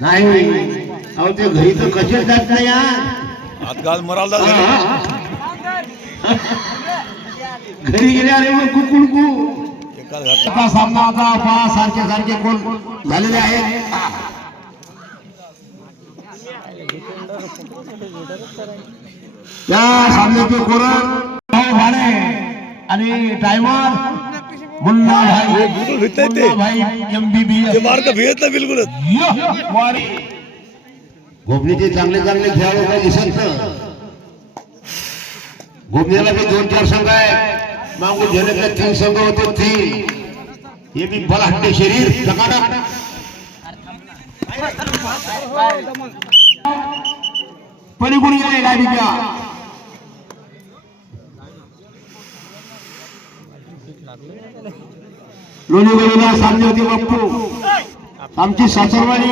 नाही. अहो ते घरी तर कसे जात नाही यार घाल मराला. घरी गेल्यावर मग कुकुडकू. आता सामना आता पहा सारखे सारखे कोण झालेले आहेत. त्या सामन्याचे कोरण भाऊ भाडे आणि टायमर मुन्ना भाई बिलकुल भेटतंय ते. एमबीबीएस ते मार्क भेट ना बिलकुलच. गोपनीचे चांगले चांगले खेळाडू काय दिसत गोपनीला बी दोन चार संघ आहे मागून झेलतले तीन संघ होते तीन. हे बी बलाढ्य शरीर टकाटक पलीकडून गेले गाडीच्या. लोणीगडीला सामने होते बाप्पू आमची सासरवाडी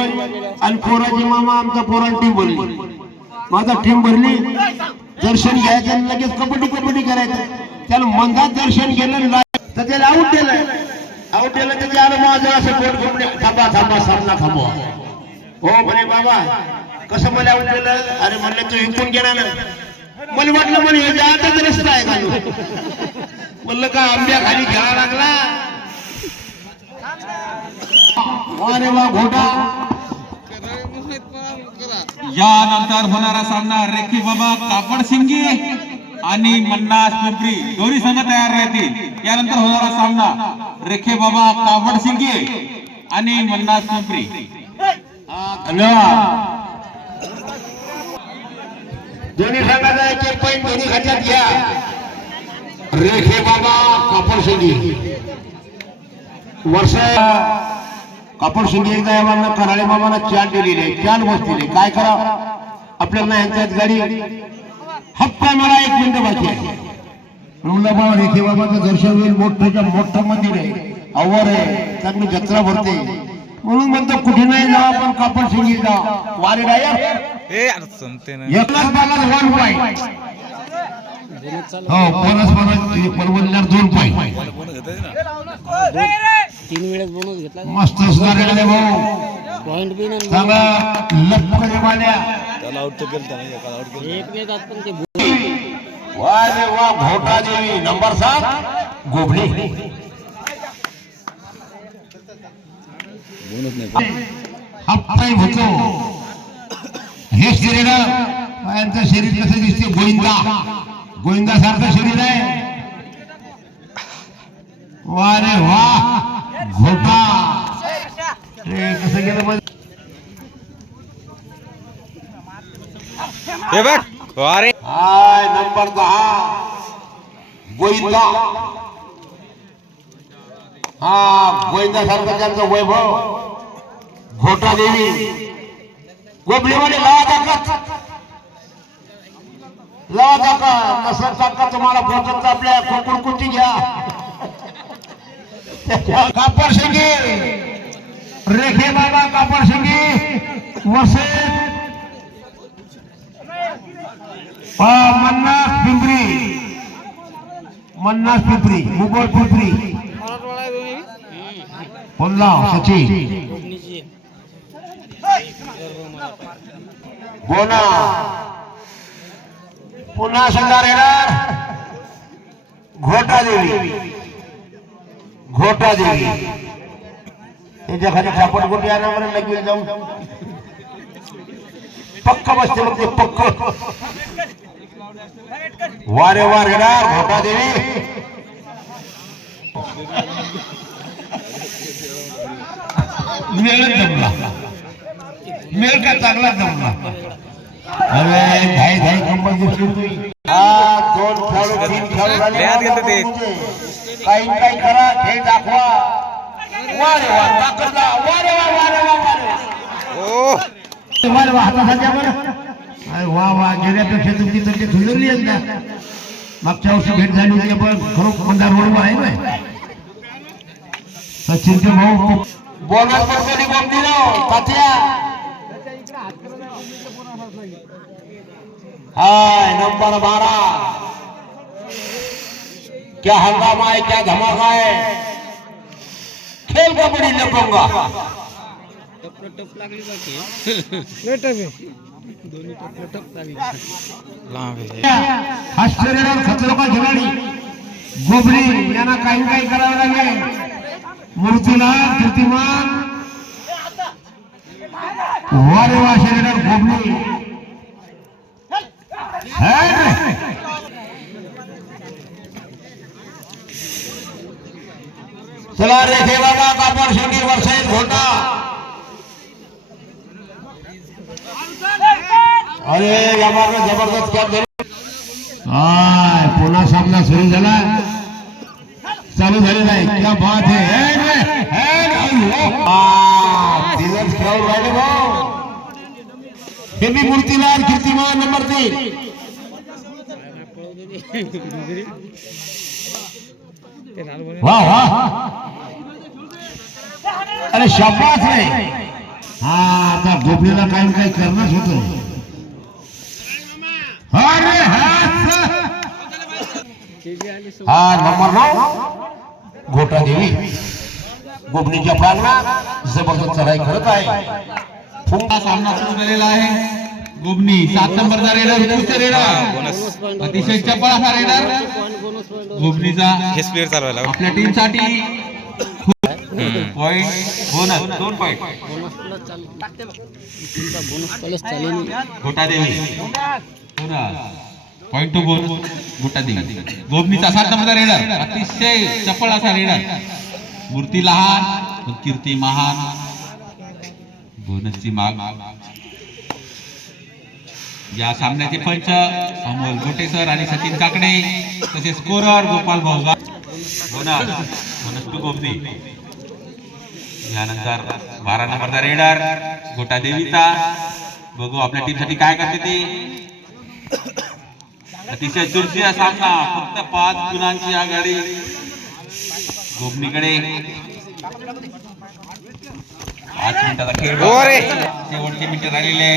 आणि पोराची मामा आमचा पोराची टीम भरली. माझा टीम भरली. दर्शन घ्यायचं लगेच कबड्डी कबड्डी करायचं. त्याला मंदात दर्शन केलं तर त्याला आऊट दिलं आऊट दिलं तर आलं माझं असं कोण कोण थांबा थांबा सामना थांबवा. हो म्हणे बाबा कसं मला आऊट दिलं अरे म्हणलं तू हिंकून गेला ना मला वाटलं म्हणे हे जायचाच रस्ता आहे का म्हणलं का आंब्या खाली खेळा लागला? अरे वा घोटा यानंतर होणारा सामना रेखी बाबा कापड सिंगी आणि मन्नास पिंपरी. दोन्ही संघ तयार राहतील. यानंतर होणारा सामना रेखे बाबा कापड सिंगी आणि मन्नास पिंपरी. धन्यवाद. दोन्ही संघाचा एक एक पॉईंट दोन्ही खात्यात घ्या. रेखे बाबा कापड शिंगी वर्ष कापड शिंगे एकदा यामांना कराळे मामाला चाल दिलेली आहे चाल बसलेली. काय करा? आपल्याला यांच्यात गाडी. हप्ता मला एक मिनिट बाकी आहे. म्हणलं बा रेखे बाबाचं दर्शन होईल. मोठं मोठं मंदिर. आहे आव्हार आहे. चांगली जत्रा भरते. म्हणून म्हणतो कुठे नाही जा आपण कापड शिंगी जा वारे डायर हे संपते ना एकलाच बागात वन पॉईंट हो बोनस बोनस दोन पॉईंट तीन वेळेस बोनस घेतला मस्त रे भाऊ. पॉइंट बी नाही सांगा लपकरे माल्या त्याला आउट केलं त्याने एकाला आउट केलं एक नाही जात पण ते बोनस वा रे वा घोटा देवी नंबर सात गोबडी. बोनच नाही. हप्ताही होतो. हे शरीर यांचं शरीर कसं दिसते गोविंदा. गोविंदा सारखं शरीर आहे वा रे वा घोटा। हे कसं गेलं हे बघ अरे हाय नंबर दहा। गोविंदा। हा गोविंदा सारखं त्यांचं वैभव। घोटा देवी। गोबलीवाले लावा लावा काका नसर काका तुम्हाला पोचत आपल्या कुकुरकुटी घ्या. कापड शिंगे. रेखे बाबा कापड शिंगे. वसे. मन्नास पिंपरी. मन्नास पिंपरी मुगोल पिंपरी. बोलला सचिन. बोला. पुन्हा संघार येणार. घोटा देवी. घोटा देवी. त्याच्या खाली छापट गोटी आणा बरं? लगेच जाऊन. पक्क बसते मग ते पक्क. वारे वार येणार घोटा देवी. मेळच जमला. मेळ का चांगला जमला. अरे धाई धाई कंपन दिसली हा दोन खेळाडू तीन खेळाडू झाले. लयात गेलं ते. काही काही करा खेळ दाखवा वा रे वा ताकद ला. वा रे वा वा रे वा वा रे वा. ओ वा रे वा हातासाठी बरं अरे वा वा गेल्यापेक्षा तुमची तब्येत सुधारली एकदा मागच्या वर्षी भेट झाली होती पण खरोखर मंदार रोड आहे ना सचिनचे भाऊ बोनस पण कधी कोण दिलं तात्या हाय नंबर बारह क्या हंगामा है क्या धमाका है? खेल कबड्डी लपूंगा. टप टप लागली बाकी खिलाडी गोबरी यांना काही काही करावं लागेल मूर्तीला कीर्तिमान. वारे वा शरीरात गोबरी चला रेखे बाबा कापड शेंडी वर्षाईत घोटा अरे या मागं जबरदस्त कॅप झाली हाय पुन्हा सामना सुरू झाला. चालू झाले नाही. क्या बात आहे हेड मूर्तीलाल कीर्तिमान नंबर तीन. वा वा अरे शाबास रे हा आता गोबरीला काही काही करणंच होत. अरे हा नंबर नऊ. घोटा देवी. गोबनीच्या प्रांगणात जबरदस्त चढाई करत आहे. हा सामना सुरू झालेला आहे. गोबनी सात नंबरचा रेडर उत्कृष्ट रेडर अतिशय चपळ असा रेडर गोबनीचा आपल्या टीमसाठी पॉइंट बोनस दोन पॉइंट गोटा देवी टू गोल गोटा देवी गोबनीचा सात नंबरचा रेडर अतिशय चपळ असा रेडर मूर्ती लहान कीर्ती महान. बोनसची माग. या सामन्याचे पंच अमोल गोटे सर आणि सचिन काकडे तसेच स्कोरर गोपाल भाऊगा गोबनी यानंतर बारा नंबरचा रेडर गोटा देवीचा. बघू आपल्या टीमसाठी काय करते ते. अतिशय चुरशी हा सामना फक्त पाच गुणांची आघाडी. गोपनीकडे. पाच मिनिटाचा खेळ हो. शेवटचे मिनिट झालेले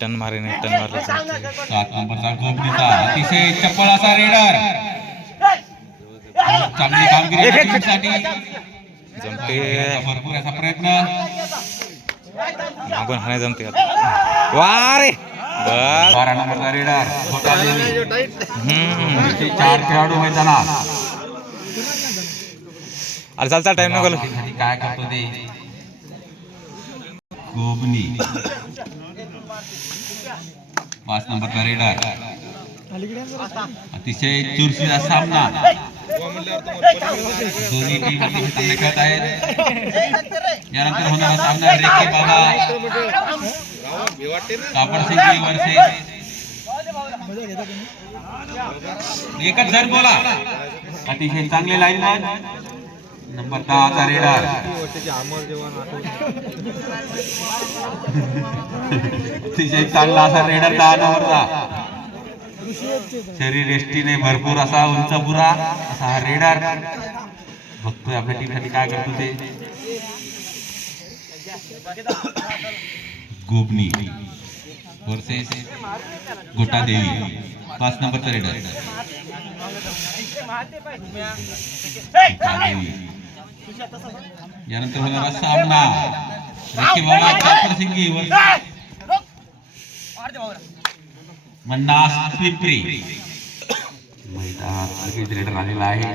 टन मारे नाही टन मारले. सात नंबरचा गोपनीचा अतिशय चप्पल असा रेडर चांगली कामगिरी टीमसाठी. जमते भरपूर असा प्रयत्न. मागून हाणे जमते आता. वा रे! बस. बारा नंबरचा रेडर. चार खेळाडू मैदानात. अरे चाल चाल टाइम नको काय करतो ते? कोबनी पाच नंबरचा रेडर अतिशय चुरशीचा सामना. दोन्ही टीम चांगले खेळत आहेत. यानंतर होणारा सामना रेखे बाबा. कापड सिंग वर्षे एकच जर बोला. अतिशय चांगले लाईन नंबर दहाचा रेडर अतिशय चांगला असा रेडर दहा नंबरचा. शरीर एष्टीने भरपूर असा उंच पुरा असा हा रेडर बघतोय आपल्या टीमसाठी काय करतो ते. गोबनी वर्सेस गोटा देवी. पाच नंबरचा रेडर यानंतर होणारा सामना. रेखे बाबा कापड सिंगी वर्सेस मन्नास पिंपरी मैदानात लगेच रेडर आलेला आहे.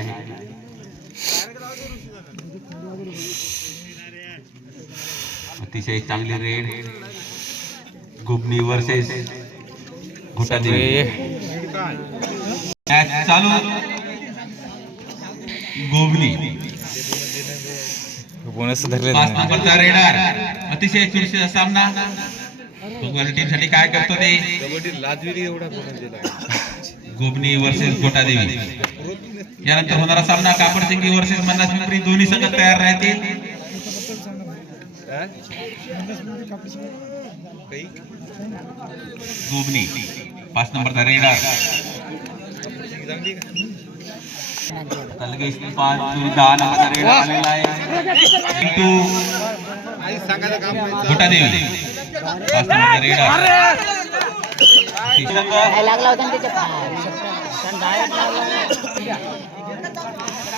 अतिशय चांगली रेड. गुबनी वर्सेस. घोटा मॅच चालू. गोबनी. बोनस धरले पाच. नंबरचा रेडर अतिशय चुरशीचा सामना. बघूया टीमसाठी काय करतो ते? गोबनी वर्सेस गोटा देवी यानंतर होणारा सामना कापड सिंगी वर्सेस मन्नास पिंपरी दोन्ही संघ तयार राहतील. गोबनी पाच नंबरचा रेडर लगेच पाच दहा आलेला आहे लागला होता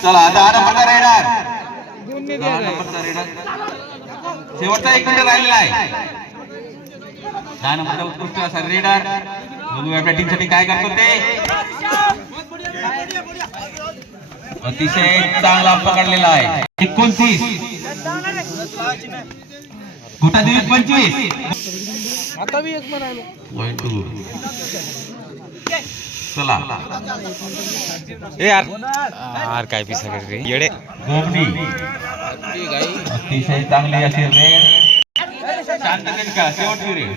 चला दहा नंबरचा दहा नंबरचा रेडार शेवटचा एक मिनिट राहिलेला आहे दहा नंबरचा उत्कृष्ट असा रेडार बघू आपल्या काय करतो ते. अतिशय चांगला पकडलेला आहे. एकोणतीस. देवी पंचवीस? आता बी एक म्हणालो. Point two. चला. ए यार यार काय पिसा कर रे? येडे. गोमडी अतिशय चांगली अशी रेड शांत का? शेवटची रेड